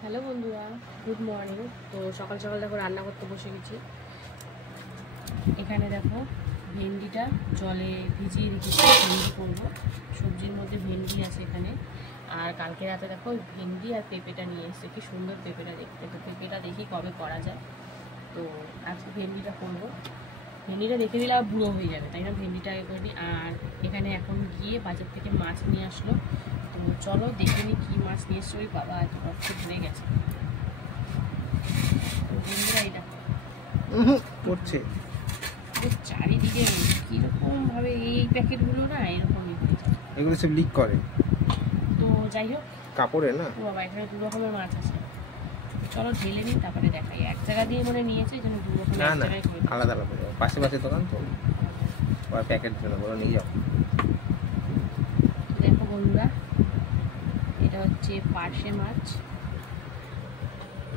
Hello বন্ধুরা, good morning. তো সকাল সকাল দেখো রান্না করতে বসে গেছি। এখানে দেখো ভেন্ডিটা জলে ভিজিয়ে রেখেছি, ভেন্ডি করবো। সবজির মধ্যে ভেন্ডি আছে এখানে। আর কালকে রাতে দেখো ভেন্ডি আর পেঁপেটা নিয়ে এসেছে, কি সুন্দর পেঁপেটা দেখতে। তো পেঁপেটা দেখি কবে করা যায়। তো আজকে ভেন্ডিটা করবো। ভেন্ডিটা রেখে দিলে আর বুড়ো হয়ে যাবে, তাই না? ভেন্ডিটা আগে করে নিই। আর এখানে এখন গিয়ে বাজার থেকে মাছ নিয়ে আসলো। তো চলো দেখে নিই কী মাছ নিয়ে এসছে। ওই বাবা আজ রক্ত ধরে গেছে। বন্ধুরা এই দেখো পড়ছে চারিদিকে কিরকম ভাবে এই প্যাকেটগুলো না এরকমই হয়ে যায়। এগুলো সব লিক করে। তো যাই হোক, কাপড়ে না ও বাবা এখানে দু রকমের মাছ আছে। চলো ঢেলে নিই, তারপরে দেখাই। এক জায়গা দিয়ে মনে নিয়েছে, এই জন্য দু রকমের না এক না জায়গায় করে আলাদা আলাদা পাশে পাশে দোকান তো ওর প্যাকেট জন্য বলো নিয়ে যাও। দেখো বন্ধুরা, এটা হচ্ছে পার্শে মাছ।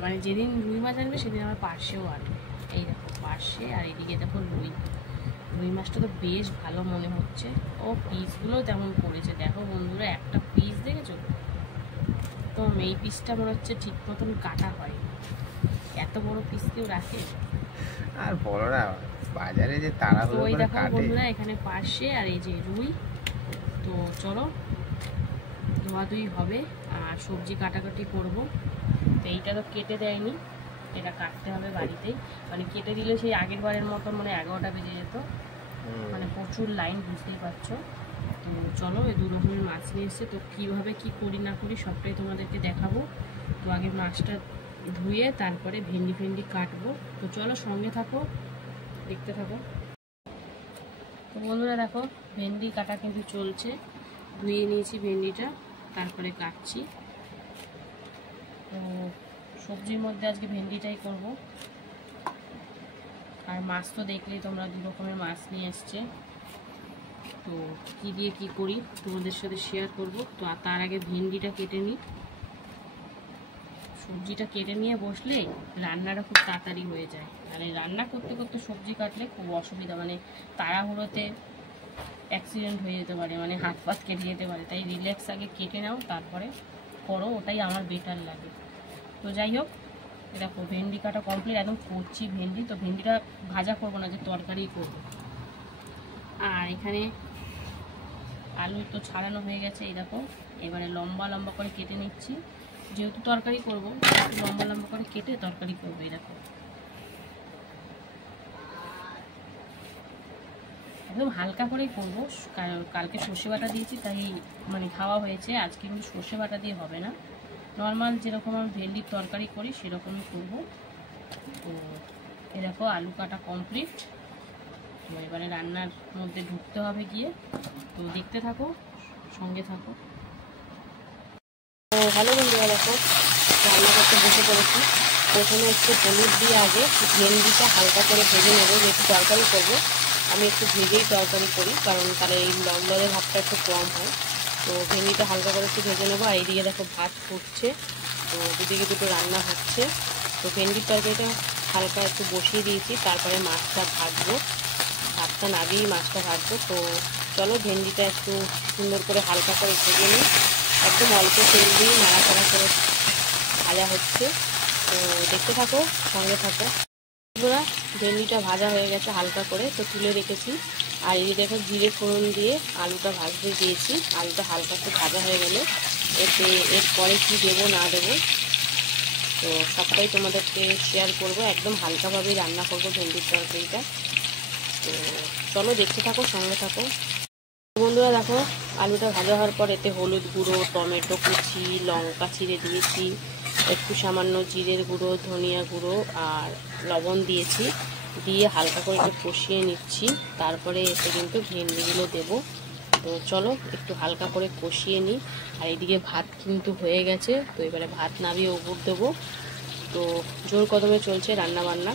মানে যেদিন রুই মাছ আনবে সেদিন আমার পার্শেও আনবে। এই দেখো পার্শে, আর এদিকে দেখো রুই। রুই মাছটা তো বেশ ভালো মনে হচ্ছে। ও পিসগুলো তেমন পড়েছে দেখো বন্ধুরা, একটা পিস দেখেছো তো? এই পিসটা মনে হচ্ছে ঠিক মতন কাটা হয়। এত বড় পিস কেউ রাখে? আর বলো না, বাজারে যে তারা তো ওই দেখো বন্ধুরা, এখানে পার্শে আর এই যে রুই। তো চলো ধোয়াধুয়ি হবে আর সবজি কাটাকাটি করব। তো এইটা তো কেটে দেয়নি, এটা কাটতে হবে বাড়িতেই। মানে কেটে দিলে সেই আগের বারের মতন মানে 11টা বেজে যেত। মানে প্রচুর লাইন, বুঝতেই পারছো। তো চলো, এই দু রকমের মাছ নিয়ে এসছে। তো কীভাবে কি করি না করি সবটাই তোমাদেরকে দেখাবো। তো আগে মাছটা ধুয়ে তারপরে ভেন্ডি কাটবো। তো চলো সঙ্গে থাকো, দেখতে থাকো। তো বন্ধুরা দেখো, ভেন্ডি কাটা কিন্তু চলছে। ধুয়ে নিয়েছি ভেন্ডিটা, তারপরে কাটছি। তো সবজির মধ্যে আজকে ভেন্ডিটাই করব। আর মাছ তো দেখলেই তোমরা, দু রকমের মাছ নিয়ে এসছে। তো কী দিয়ে কী করি তোমাদের সাথে শেয়ার করব। তো তার আগে ভেন্ডিটা কেটে নিই। সবজিটা কেটে নিয়ে বসলে রান্নাটা খুব তাড়াতাড়ি হয়ে যায়। আর এই রান্না করতে করতে সবজি কাটলে খুব অসুবিধা, মানে তাড়াহুড়োতে অ্যাক্সিডেন্ট হয়ে যেতে পারে, মানে হাত পাত কেটে যেতে পারে। তাই রিল্যাক্স আগে কেটে নাও, তারপরে করো, ওটাই আমার বেটার লাগে। তো যাই হোক, দেখো ভেন্ডি কাটা কমপ্লিট, একদম করছি ভেন্ডি। তো ভেন্ডিটা ভাজা করবো না, যে তরকারি করবো। আর এখানে আলু তো ছাড়ানো হয়ে গেছে, এই দেখো। এবারে লম্বা লম্বা করে কেটে নিচ্ছি, যেহেতু তরকারি করব লম্বা লম্বা করে কেটে তরকারি করবো। এই দেখো একদম হালকা করেই করবো, কারণ কালকে সর্ষে বাটা দিয়েছি, তাই মানে খাওয়া হয়েছে। আজকে কিন্তু সর্ষে বাটা দিয়ে হবে না, নর্মাল যেরকম আমি ভেন্ডির তরকারি করি সেরকমই করবো। তো এই দেখো আলু কাটা কমপ্লিট। তো এবারে রান্নার মধ্যে ঢুকতে হবে গিয়ে। তো দেখতে থাকো, সঙ্গে থাকো। তো ভালো বন্ধুরা, দেখো রান্না করতে বসে পড়েছি। প্রথমে একটু হলুদ দিয়ে আগে ভেন্ডিটা হালকা করে ভেজে নেবো। যেহেতু তরকারি করবো, আমি একটু ভেজেই তরকারি করি, কারণ তাহলে এই লম্বদের ভাবটা একটু কম হয়। তো ভেন্ডিটা হালকা করে একটু ভেজে নেবো। আর এইদিকে দেখো ভাত ফুটছে, তো দুদিকে দুটো রান্না হচ্ছে। তো ভেন্ডির তরকারিটা হালকা একটু বসিয়ে দিয়েছি, তারপরে মাছটা ভাজবো। ভাতটা না দিয়েই মাছটা ভাজবো। তো চলো বন্ধুরা একটু সুন্দর করে হালকা করে ভেজে নিই। একদম অল্প তেল দিয়ে নাড়াচাড়া করে ভাজা হচ্ছে। তো দেখতে থাকো, সঙ্গে থাকো। বন্ধুরা ভেন্ডিটা ভাজা হয়ে গেছে হালকা করে, তো তুলে রেখেছি। আর এই দেখো জিরে ফোড়ন দিয়ে আলুটা ভাজতে দিয়েছি। আলুটা হালকা একটু ভাজা হয়ে গেলে এরপরে কী দেবো না দেবো তো সবটাই তোমাদেরকে শেয়ার করব। একদম হালকাভাবেই রান্না করবো ভেন্ডির তরকারিটা। তো চলো দেখতে থাকো, সঙ্গে থাকো। বন্ধুরা দেখো, আলুটা ভাজা হওয়ার পর এতে হলুদ গুঁড়ো, টমেটো কুচি, লঙ্কা চিড়ে দিয়েছি, একটু সামান্য জিরের গুঁড়ো, ধনিয়া গুঁড়ো আর লবণ দিয়েছি। দিয়ে হালকা করে একটু কষিয়ে নিচ্ছি। তারপরে এতে কিন্তু ভেন্ডিগুলো দেবো। তো চলো একটু হালকা করে কষিয়ে নিই। আর এদিকে ভাত কিন্তু হয়ে গেছে। তো এবারে ভাত নামিয়ে উপর দেবো। তো জোর কদমে চলছে রান্না বান্না।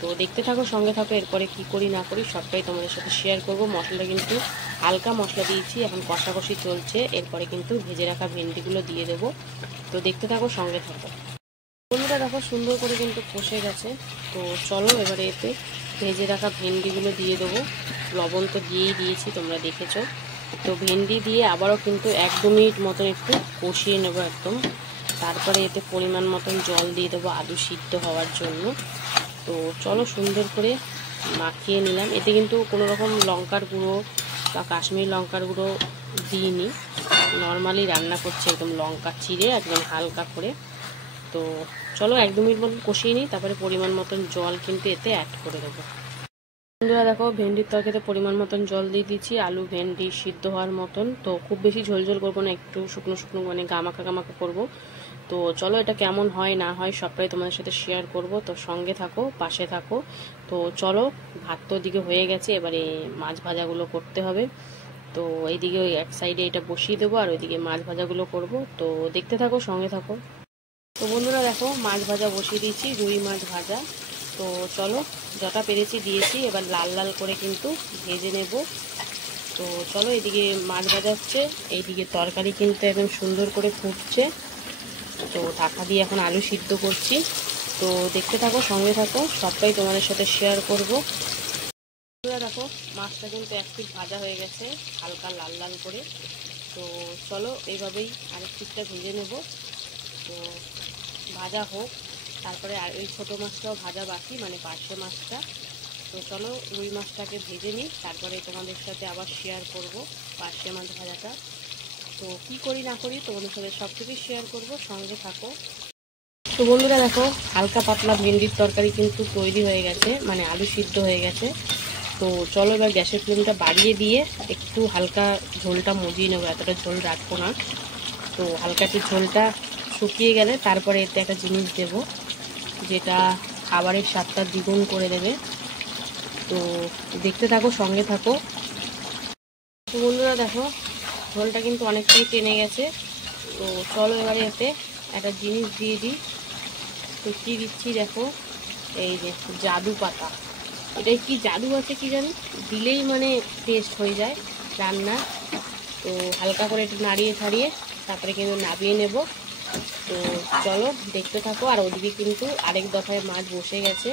তো দেখতে থাকো, সঙ্গে থাকো। এরপরে কি করি না করি সবটাই তোমাদের সাথে শেয়ার করব। মশলাটা কিন্তু হালকা মশলা দিয়েছি, এখন কষাকষি চলছে। এরপরে কিন্তু ভেজে রাখা ভেন্ডিগুলো দিয়ে দেবো। তো দেখতে থাকো, সঙ্গে থাকো। বন্ধুরা দেখো সুন্দর করে কিন্তু কষে গেছে। তো চলো এবারে এতে ভেজে রাখা ভেন্ডিগুলো দিয়ে দেবো। লবণ তো দিয়েই দিয়েছি, তোমরা দেখেছো। তো ভেন্ডি দিয়ে আবারও কিন্তু 1-2 মিনিট মতন একটু কষিয়ে নেবো একদম। তারপরে এতে পরিমাণ মতন জল দিয়ে দেবো আলু সিদ্ধ হওয়ার জন্য। তো চলো সুন্দর করে মাখিয়ে নিলাম। এতে কিন্তু কোনো রকম লঙ্কার গুঁড়ো বা কাশ্মীরি লঙ্কার গুঁড়ো দিইনি, নর্মালি রান্না করছি একদম লঙ্কা চিড়ে একদম হালকা করে। তো চলো 1-2 মিনিট মতন কষিয়ে নিই, তারপরে পরিমাণ মতন জল কিন্তু এতে অ্যাড করে দেবো। বন্ধুরা দেখো ভেন্ডির তরকারিতে পরিমাণ মতন জল দিয়ে দিচ্ছি আলু ভেন্ডি সিদ্ধ হওয়ার মতন। তো খুব বেশি ঝোল ঝোল করবো না, একটু শুকনো শুকনো মানে গামাখা গামাখা করবো। তো চলো এটা কেমন হয় না হয় সবটাই তোমাদের সাথে শেয়ার করব, তো সঙ্গে থাকো পাশে থাকো। তো চলো ভাত তো ওদিকে হয়ে গেছে, এবারে মাছ ভাজাগুলো করতে হবে। তো এইদিকে ওই এক সাইডে এটা বসিয়ে দেবো আর ওইদিকে মাছ ভাজাগুলো করব। তো দেখতে থাকো সঙ্গে থাকো। তো বন্ধুরা দেখো মাছ ভাজা বসিয়ে দিয়েছি, রুই মাছ ভাজা। তো চলো যটা পেরেছি দিয়েছি, এবার লাল লাল করে কিন্তু ভেজে নেব। তো চলো এদিকে মাছ ভাজা হচ্ছে, এইদিকে তরকারি কিন্তু একদম সুন্দর করে ফুটছে। তো ঢাকা দিয়ে এখন আলু সিদ্ধ করছি। তো দেখতে থাকো সঙ্গে থাকো, সবটাই তোমাদের সাথে শেয়ার করব। দেখো মাছটা কিন্তু এক পিঠ ভাজা হয়ে গেছে হালকা লাল লাল করে। তো চলো এইভাবেই আরেক পিঠটা ভেজে নেব। তো ভাজা হোক, তারপরে আর ওই ছোটো মাছটাও ভাজা বাকি মানে পার্শে মাছটা। তো চলো রুই মাছটাকে ভেজে নিই, তারপরে তোমাদের সাথে আবার শেয়ার করব পার্শে মাছ ভাজাটা। তো কি করি না করি তোমাদের সাথে সব কিছুই শেয়ার করব, সঙ্গে থাকো। তো বন্ধুরা দেখো হালকা পাতলা ভেন্ডির তরকারি কিন্তু তৈরি হয়ে গেছে, মানে আলু সিদ্ধ হয়ে গেছে। তো চলো এবার গ্যাসের ফ্লেমটা বাড়িয়ে দিয়ে একটু হালকা ঝোলটা মজিয়ে নেবো, এতটা ঝোল রাখবো না। তো হালকা একটু ঝোলটা শুকিয়ে গেলে তারপরে এতে একটা জিনিস দেব যেটা খাবারের স্বাদটা দ্বিগুণ করে দেবে। তো দেখতে থাকো সঙ্গে থাকো। তো বন্ধুরা দেখো ঝোলটা কিন্তু অনেকটাই টেনে গেছে। তো চলো এবারে এতে একটা জিনিস দিয়ে দিই। তো কী দিচ্ছি দেখো, এই যে জাদু পাতা। এটাই কি জাদু আছে কি জানি, দিলেই মানে টেস্ট হয়ে যায় রান্না। তো হালকা করে একটু নাড়িয়ে ছাড়িয়ে তারপরে কিন্তু নামিয়ে নেব। তো চলো দেখতে থাকো। আর ওদিকে কিন্তু আরেক দফায় মাছ বসে গেছে,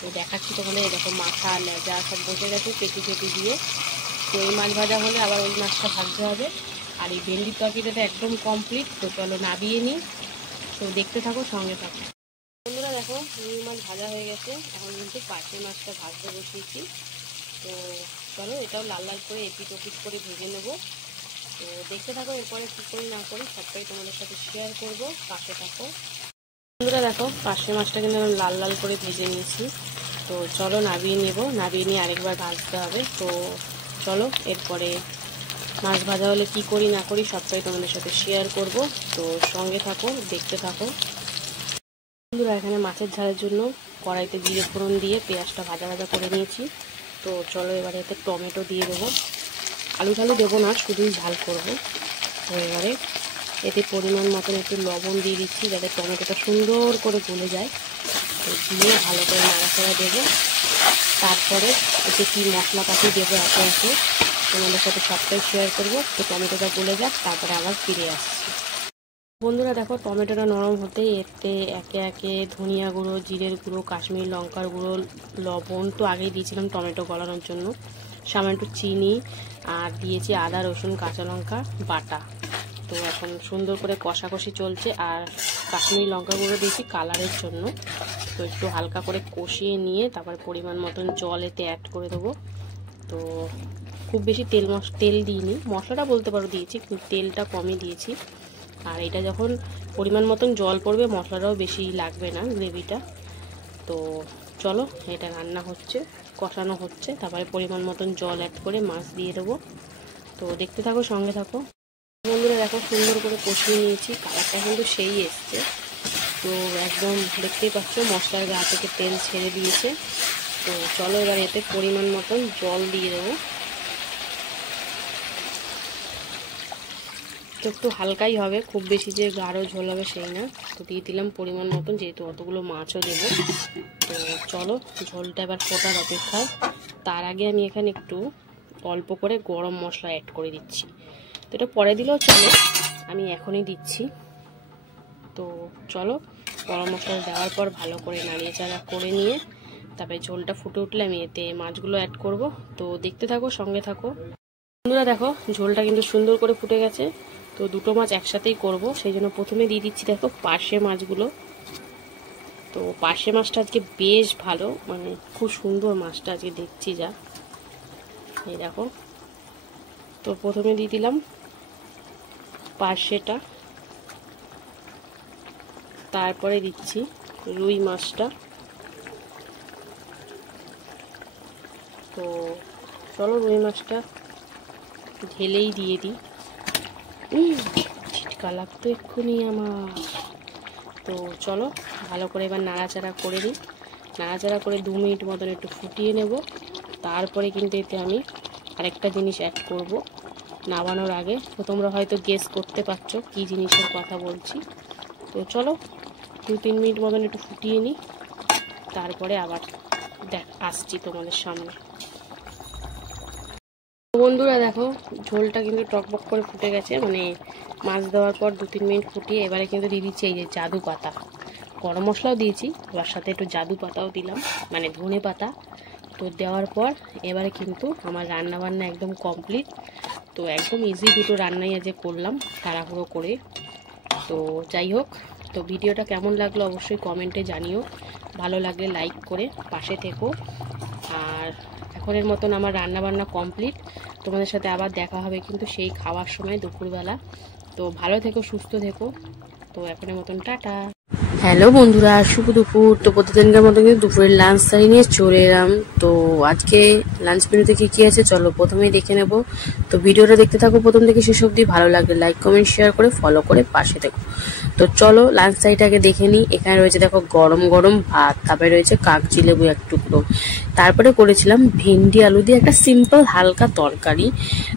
তো দেখাচ্ছি তোমাদের। এরকম মাথা লেজা সব বসে গেছে পেটি পেটি দিয়ে। তো এই মাছ ভাজা হলে আবার ওই মাছটা ভাজতে হবে। আর এই ভেন্ডির তরকারিটা একদম কমপ্লিট। তো চলো নামিয়ে নিই। তো দেখতে থাকো সঙ্গে থাকো। বন্ধুরা দেখো রুই মাছ ভাজা হয়ে গেছে, এখন কিন্তু পার্শে মাছটা ভাজতে বসিয়েছি। তো চলো এটাও লাল লাল করে এপিট ওপিট করে ভেজে নেব। তো দেখতে থাকো এরপরে কী করি না করি সবটাই তোমাদের সাথে শেয়ার করব, পাশে থাকো। বন্ধুরা দেখো পার্শে মাছটা কিন্তু আমি লাল লাল করে ভেজে নিয়েছি। তো চলো নামিয়ে নেব, নামিয়ে নিয়ে আরেকবার ভাজতে হবে। তো চলো এরপরে মাছ ভাজা হলে কি করি না করি সবটাই তোমাদের সাথে শেয়ার করব। তো সঙ্গে থাকো দেখতে থাকো। বন্ধুরা এখানে মাছের ঝালের জন্য কড়াইতে জিরে ফোড়ন দিয়ে পেঁয়াজটা ভাজা ভাজা করে নিয়েছি। তো চলো এবারে এতে টমেটো দিয়ে দেবো, আলু ঝালু দেবো না, শুধুই ঝাল করব। তো এবারে এতে পরিমাণ মতন একটু লবণ দিয়ে দিচ্ছি যাতে টমেটোটা সুন্দর করে গলে যায়। তো দিয়ে ভালো করে নাড়াচাড়া দেবো। তারপরে এতে কী মশলাপাতি দেবো একে একে তোমাদের সাথে সবটাই শেয়ার করব। তো টমেটোটা গলে যাক, তারপরে আবার ফিরে আসছি। বন্ধুরা দেখো টমেটোটা নরম হতেই এতে একে একে ধনিয়া গুঁড়ো, জিরের গুঁড়ো, কাশ্মীরি লঙ্কার গুঁড়ো, লবণ তো আগেই দিয়েছিলাম টমেটো গলানোর জন্য, সামান্য একটু চিনি আর দিয়েছি আদা রসুন কাঁচা লঙ্কা বাটা। তো এখন সুন্দর করে কষাকষি চলছে। আর কাশ্মীরি লঙ্কা গুঁড়ো দিয়েছি কালারের জন্য। তো একটু হালকা করে কষিয়ে নিয়ে তারপর পরিমাণ মতন জল এতে অ্যাড করে দেবো। তো খুব বেশি তেল দিইনি, মশলাটা বলতে পারো দিয়েছি কিন্তু তেলটা কমই দিয়েছি। আর এটা যখন পরিমাণ মতন জল পড়বে মশলাটাও বেশি লাগবে না গ্রেভিটা। তো চলো এটা রান্না হচ্ছে, কষানো হচ্ছে, তারপরে পরিমাণ মতন জল অ্যাড করে মাছ দিয়ে দেবো। তো দেখতে থাকো সঙ্গে থাকো। বন্ধুরা দেখো সুন্দর করে কষিয়ে নিয়েছি, কালারটা কিন্তু সেই এসছে। তো একদম দেখতেই পাচ্ছ মশলার গা থেকে তেল ছেড়ে দিয়েছে। তো চলো এবার এতে পরিমাণ মতন জল দিয়ে দেবো। তো একটু হালকাই হবে, খুব বেশি যে গাঢ় ঝোল হবে সেই না। তো দিয়ে দিলাম পরিমাণ মতন, যেহেতু অতগুলো মাছও দেবো। তো চলো ঝোলটা এবার ফোটার অপেক্ষায়। তার আগে আমি এখানে একটু অল্প করে গরম মশলা অ্যাড করে দিচ্ছি। তো এটা পরে দিলেও চলে, আমি এখনই দিচ্ছি। তো চলো গরম মশলা দেওয়ার পর ভালো করে নাড়িয়েচাড়া করে নিয়ে তারপরে ঝোলটা ফুটে উঠলে আমি এতে মাছগুলো অ্যাড করব। তো দেখতে থাকো সঙ্গে থাকো। বন্ধুরা দেখো ঝোলটা কিন্তু সুন্দর করে ফুটে গেছে। তো দুটো মাছ একসাথেই করব, সেই জন্য প্রথমে দিয়ে দিচ্ছি দেখো পার্শে মাছগুলো। তো পার্শে মাছটা আজকে বেশ ভালো, মানে খুব সুন্দর মাছটা আজকে দেখছি যা, এই দেখো। তো প্রথমে দিয়ে দিলাম পার্শেটা, তারপরে দিচ্ছি রুই মাছটা। তো চলো রুই মাছটা ঢেলেই দিয়ে দিই। ছিটকা লাগতো এক্ষুনি আমার। তো চলো ভালো করে এবার নাড়াচাড়া করে নিই। নাড়াচাড়া করে 2 মিনিট মতন একটু ফুটিয়ে নেব। তারপরে কিন্তু এতে আমি আরেকটা জিনিস অ্যাড করব নামানোর আগে। তো তোমরা হয়তো গেস করতে পারছো কী জিনিসের কথা বলছি। তো চলো 2-3 মিনিট মতন একটু ফুটিয়ে নিই, তারপরে আবার আসছি তোমাদের সামনে। বন্ধুরা দেখো ঝোলটা কিন্তু টকবক করে ফুটে গেছে, মানে মাছ দেওয়ার পর 2-3 মিনিট ফুটিয়ে এবারে কিন্তু দিয়ে দিচ্ছি এই যে জাদু পাতা। গরম মশলাও দিয়েছি, তার সাথে একটু জাদু পাতাও দিলাম, মানে ধনে পাতা। তো দেওয়ার পর এবারে কিন্তু আমার রান্নাবান্না একদম কমপ্লিট। তো একদম ইজি দুটো রান্নাই আজ করলাম তাড়াহুড়ো করে। তো যাই হোক, তো ভিডিওটা কেমন লাগলো অবশ্যই কমেন্টে জানিও। ভালো লাগলে লাইক করে পাশে থেকো। আর এখনের মতন আমার রান্নাবান্না কমপ্লিট। তোমাদের সাথে আবার দেখা হবে কিন্তু সেই খাওয়ার সময় দুপুরবেলা। তো ভালো থেকো, সুস্থ থেকো। তো এখনের মতন টাটা। হ্যালো বন্ধুরা, শুভ দুপুর। তো প্রতিদিনকার মতো কিন্তু দুপুরের লাঞ্চ সারি নিয়ে চলে এলাম। তো আজকে লাঞ্চ মেনুতে কি আছে চলো প্রথমেই দেখে নেব। তো ভিডিওটা দেখতে থাকো প্রথম থেকে শেষ অবধি। ভালো লাগলে লাইক কমেন্ট শেয়ার করে ফলো করে পাশে থেকো। তো চলো লাঞ্চ সারিটাকে দেখে নিই। এখানে রয়েছে দেখো গরম গরম ভাত, তারপরে রয়েছে কাগজি লেবু এক টুকরো, তারপরে করেছিলাম ভেন্ডি আলু দিয়ে একটা সিম্পল হালকা তরকারি,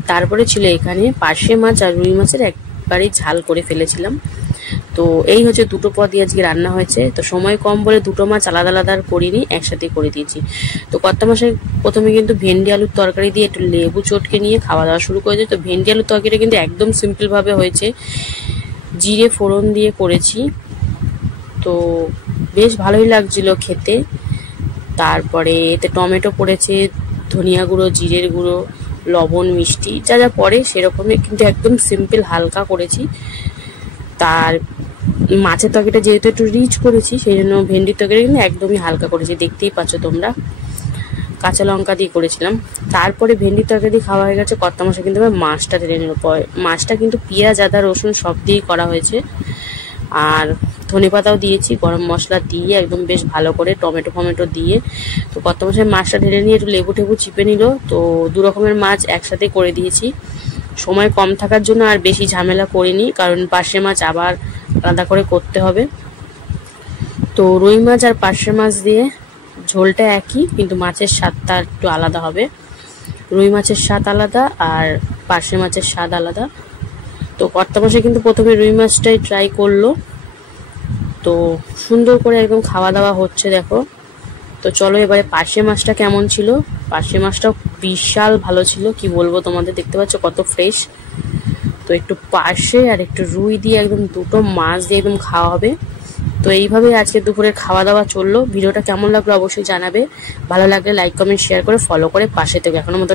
তারপরে ছিল এখানে পার্শে মাছ আর রুই মাছের একবারই ঝাল করে ফেলেছিলাম। তো এই হচ্ছে দুটো পদই আজকে রান্না হয়েছে। তো সময় কম বলে দুটো মাছ আলাদা আলাদা করিনি, একসাথে করে দিয়েছি। তো কর্তা মাসে প্রথমে কিন্তু ভেন্ডি আলুর তরকারি দিয়ে একটু লেবু চটকে নিয়ে খাওয়া দাওয়া শুরু করে দিই। তো ভেন্ডি আলুর তরকারিটা কিন্তু একদম সিম্পল ভাবে হয়েছে, জিরে ফোড়ন দিয়ে করেছি। তো বেশ ভালোই লাগছিল খেতে। তারপরে এতে টমেটো পড়েছে, ধনিয়া গুঁড়ো, জিরের গুঁড়ো, লবণ, মিষ্টি যা যা পড়ে সেরকমই, কিন্তু একদম সিম্পল হালকা করেছি। তার মাছের তরকারিটা যেহেতু একটু রিচ করেছি সেই জন্য ভেন্ডির তরকারি কিন্তু একদমই হালকা করেছি, দেখতেই পাচ্ছ তোমরা। কাঁচা লঙ্কা দিয়ে করেছিলাম। তারপরে ভেন্ডির তরকারি খাওয়া হয়ে গেছে, কর্তা মশাই কিন্তু মাছটা ঢেলে নিল। মাছটা কিন্তু পেঁয়াজ আদা রসুন সব দিয়েই করা হয়েছে, আর ধনে পাতাও দিয়েছি, গরম মশলা দিয়ে একদম বেশ ভালো করে টমেটো ফমেটো দিয়ে। তো কর্তা মশাই মাছটা ঢেলে নিয়ে একটু লেবু টেবু চিপে নিল। তো 2 রকমের মাছ একসাথে করে দিয়েছি। সময় কম থাকার জন্য আর বেশি ঝামেলা করিনি, কারণ পার্শে মাছ আবার আলাদা করে করতে হবে। তো রুই মাছ আর পার্শে মাছ দিয়ে ঝোলটা একই, কিন্তু মাছের স্বাদটা একটু আলাদা হবে। রুই মাছের স্বাদ আলাদা আর পার্শে মাছের স্বাদ আলাদা। তো কর্তা মশাই কিন্তু প্রথমে রুই মাছটাই ট্রাই করলো। তো সুন্দর করে একদম খাওয়া দাওয়া হচ্ছে দেখো। তো চলো এবারে পার্শে মাছটা কেমন ছিল। পার্শে মাছটাও বিশাল ভালো ছিল, কি বলবো তোমাদের, দেখতে পাচ্ছ কত ফ্রেশ। তো একটু পার্শে আর একটু রুই দিয়ে একদম দুটো মাছ দিয়ে একদম খাওয়া হবে। তো এইভাবে আজকে দুপুরের খাওয়া দাওয়া চললো। ভিডিওটা কেমন লাগলো অবশ্যই জানাবে। ভালো লাগলে লাইক কমেন্ট শেয়ার করে ফলো করে পাশে থেকে এখনো মতন